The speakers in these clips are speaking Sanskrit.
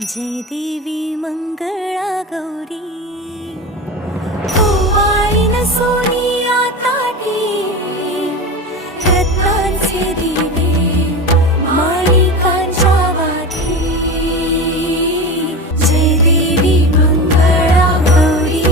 जय देवी मङ्गला गौरी। न सोनी ताटी प्रथाय देवी मङ्गला गौरि।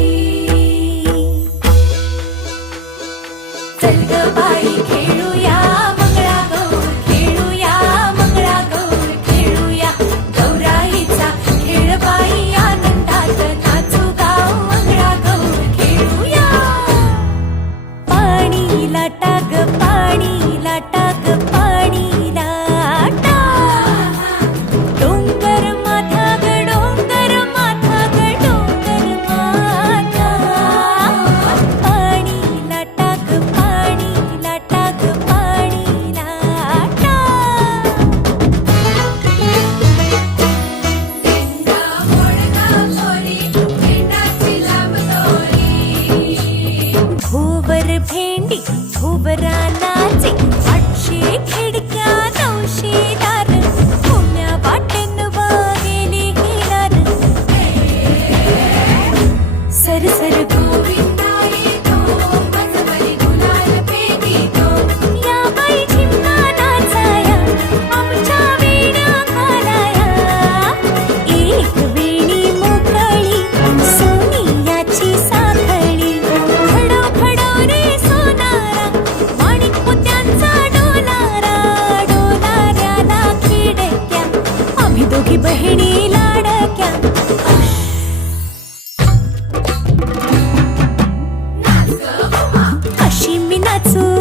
फुबरानाचे आठशे खिडक्या नऊशे दार पुण्या वाटेन वागेली घेणार सर सर 夏